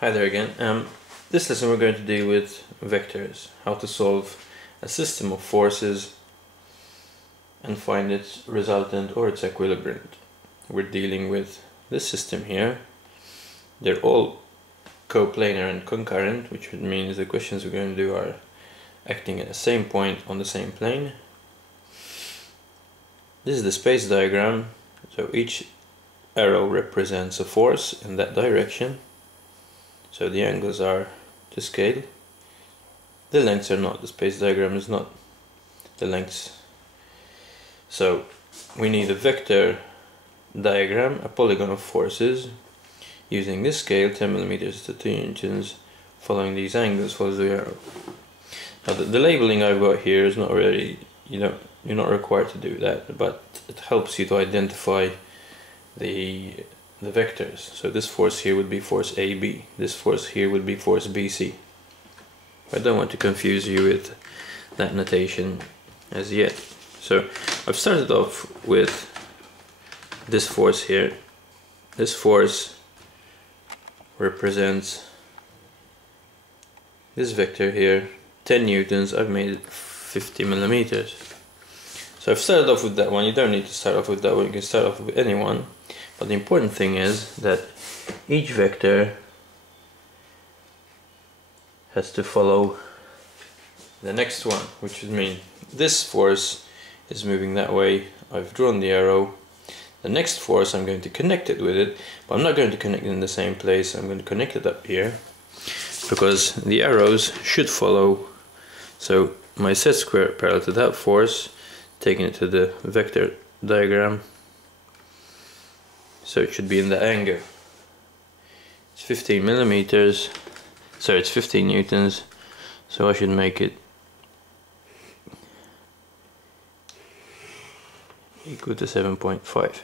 Hi there again. This lesson we're going to deal with vectors, how to solve a system of forces and find its resultant or its equilibrium. We're dealing with this system here. They're all coplanar and concurrent, which means the questions we're going to do are acting at the same point on the same plane. This is the space diagram, so each arrow represents a force in that direction. So the angles are to scale. The lengths are not. The space diagram is not the lengths. So we need a vector diagram, a polygon of forces, using this scale, 10 millimeters to 2 newtons, following these angles, follows the arrow. Now the labeling I've got here is not really, you're not required to do that, but it helps you to identify the vectors. So this force here would be force AB, this force here would be force BC. I don't want to confuse you with that notation as yet. So I've started off with this force here. This force represents this vector here, 10 newtons. I've made it 50 millimeters. So I've started off with that one. You don't need to start off with that one, you can start off with any one. But the important thing is that each vector has to follow the next one, which would mean this force is moving that way. I've drawn the arrow. The next force, I'm going to connect it with it, but I'm not going to connect it in the same place. I'm going to connect it up here because the arrows should follow. So my set square parallel to that force, taking it to the vector diagram. So it should be in the angle. It's 15 millimeters, sorry, it's 15 newtons, so I should make it equal to 7.5.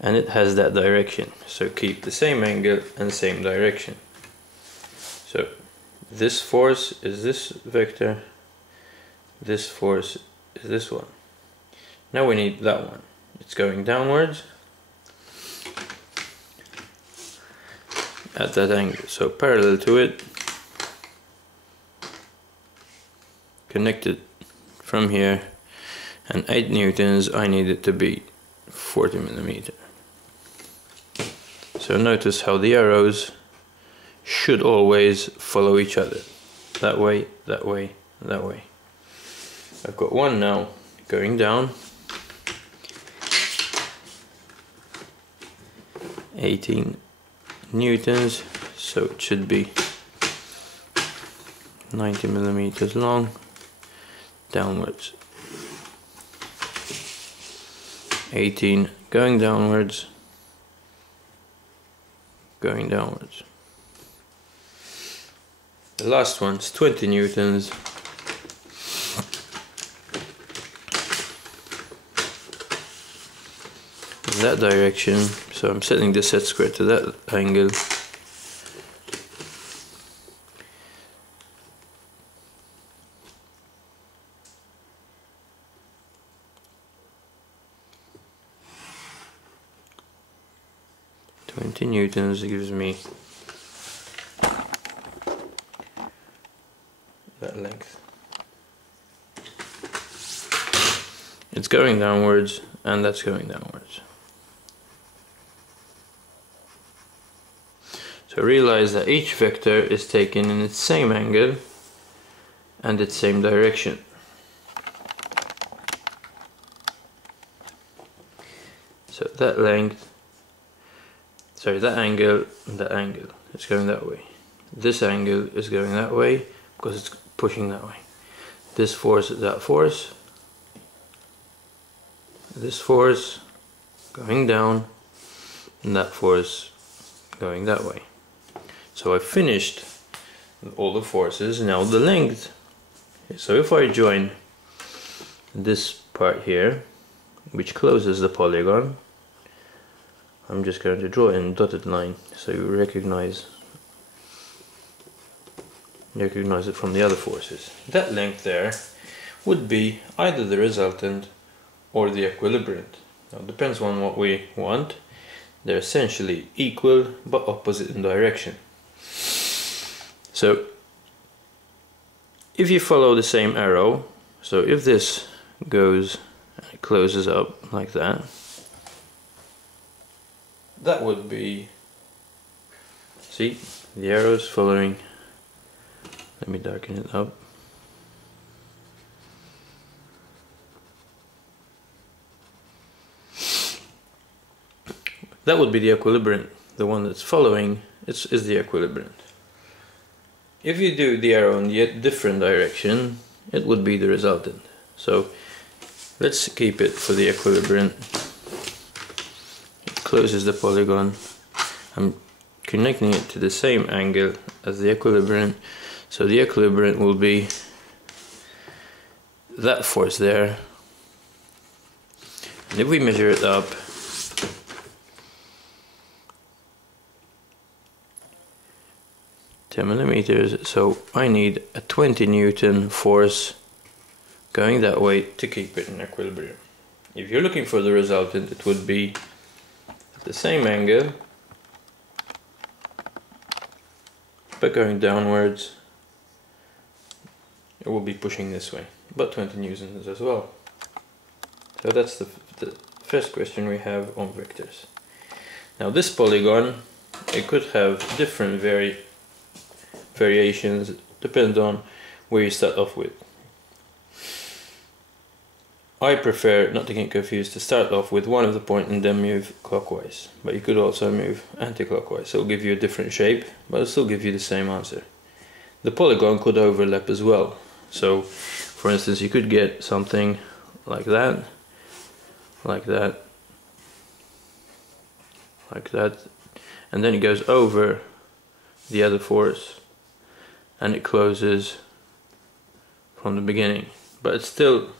And it has that direction, so keep the same angle and same direction. So this force is this vector, this force is this one. Now we need that one. It's going downwards at that angle, so parallel to it, connected from here, and 8 newtons, I need it to be 40 millimeters. So notice how the arrows should always follow each other, that way, that way, that way. I've got one now going down, 18 newtons, so it should be 90 millimeters long, downwards, 18 going downwards, going downwards. The last one's 20 newtons, in that direction, so I'm setting the set square to that angle. Newtons gives me that length. It's going downwards and that's going downwards. So realize that each vector is taken in its same angle and its same direction. So that length, sorry, that angle and that angle is going that way. This angle is going that way because it's pushing that way. This force is that force. This force going down and that force going that way. So I've finished all the forces. Now the length. So if I join this part here, which closes the polygon, I'm just going to draw in a dotted line so you recognize it from the other forces. That length there would be either the resultant or the equilibrium. Now it depends on what we want. They're essentially equal but opposite in direction. So if you follow the same arrow, so if this goes and it closes up like that, that would be, see, the arrows following. Let me darken it up. That would be the equilibrium. The one that's following is the equilibrium. If you do the arrow in the different direction, it would be the resultant. So let's keep it for the equilibrium. It closes the polygon. I'm connecting it to the same angle as the equilibrium. So the equilibrium will be that force there. And if we measure it up, 10 millimeters, so I need a 20 Newton force going that way to keep it in equilibrium. If you're looking for the resultant, it would be at the same angle but going downwards. It will be pushing this way, but 20 newtons as well. So that's the first question we have on vectors. Now this polygon, it could have different variations, depend on where you start off with. I prefer, not to get confused, to start off with one of the point and then move clockwise, but you could also move anti-clockwise. So it'll give you a different shape, but it'll still give you the same answer. The polygon could overlap as well. So for instance, you could get something like that, like that, like that, and then it goes over the other force and it closes from the beginning, but it still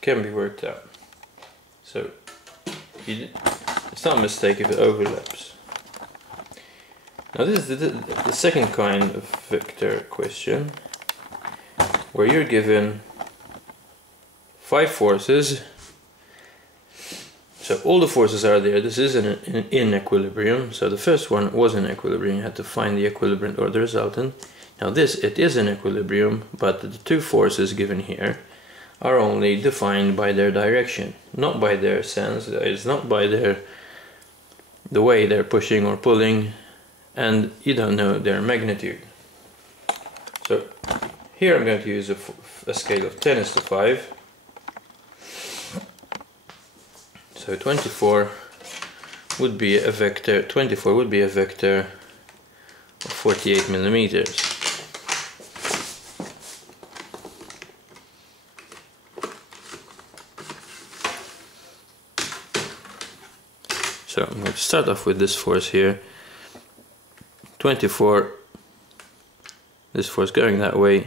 can be worked out. So it's not a mistake if it overlaps. Now this is the second kind of vector question, where you're given 5 forces. So all the forces are there. This is in equilibrium. So the first one was in equilibrium. You had to find the equilibrium or the resultant. Now it is in equilibrium, but the 2 forces given here are only defined by their direction, not by their sense. It's not by the way they're pushing or pulling, and you don't know their magnitude. So here I'm going to use a scale of 10⁵. So 24 would be a vector. 24 would be a vector of 48 millimeters. So I'm going to start off with this force here. 24. This force going that way.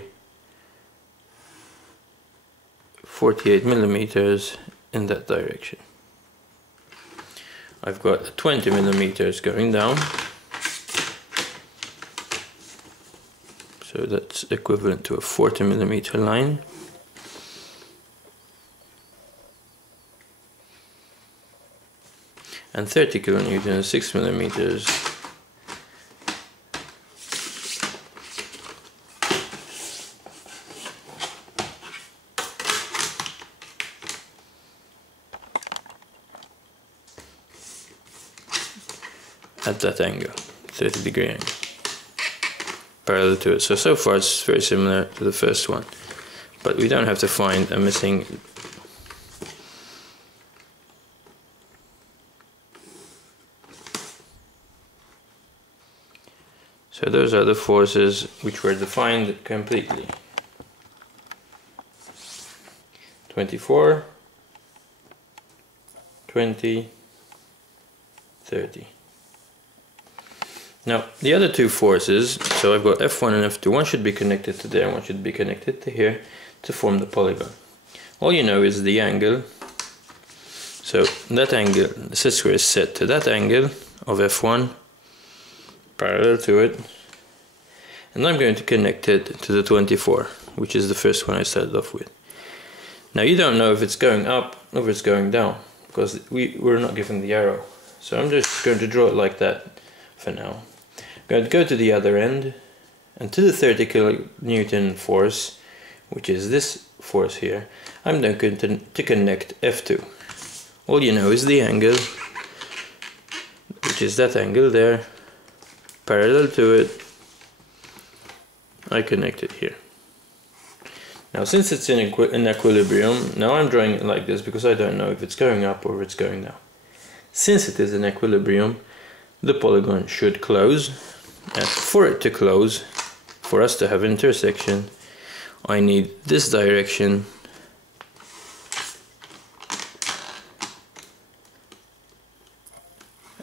48 millimeters in that direction. I've got 20 millimeters going down, so that's equivalent to a 40 millimeter line. And 30 kilonewtons, 6 millimeters. At that angle, 30-degree angle, parallel to it. So far it's very similar to the first one, but we don't have to find a missing. So those are the forces which were defined completely. 24, 20, 30. Now the other 2 forces, so I've got F1 and F2, one should be connected to there, one should be connected to here to form the polygon. All you know is the angle. So that angle, the set square is set to that angle of F1, parallel to it, and I'm going to connect it to the 24, which is the first one I started off with. Now you don't know if it's going up or if it's going down, because we're not given the arrow. So I'm just going to draw it like that for now. going to go to the other end, and to the 30 kilonewton force, which is this force here, I'm then going to connect F2. All you know is the angle, which is that angle there, parallel to it. I connect it here. Now since it's in equilibrium, now I'm drawing it like this because I don't know if it's going up or if it's going down. Since it is in equilibrium, the polygon should close, and for it to close, for us to have intersection, I need this direction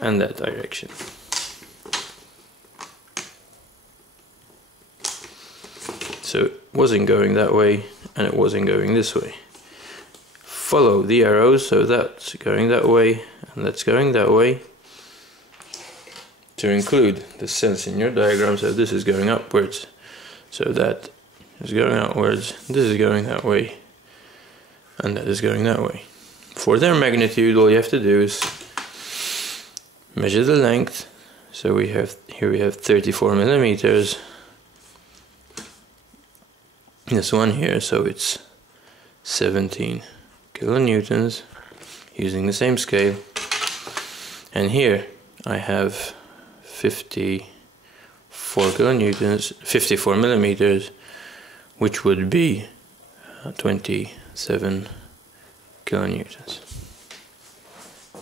and that direction. So it wasn't going that way and it wasn't going this way. Follow the arrows, so that's going that way and that's going that way, to include the sense in your diagram. So this is going upwards, so that is going outwards, this is going that way, and that is going that way. For their magnitude, all you have to do is measure the length. So we have 34 millimeters. This one here, so it's 17 kilonewtons using the same scale. And here I have 54 kilonewtons, 54 millimeters, which would be 27 kilonewtons.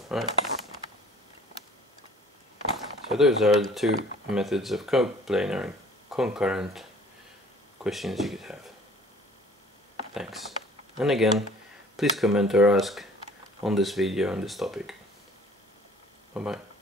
Right. So those are the two methods of coplanar and concurrent questions you could have. Thanks. And again, please comment or ask on this video on this topic. Bye bye.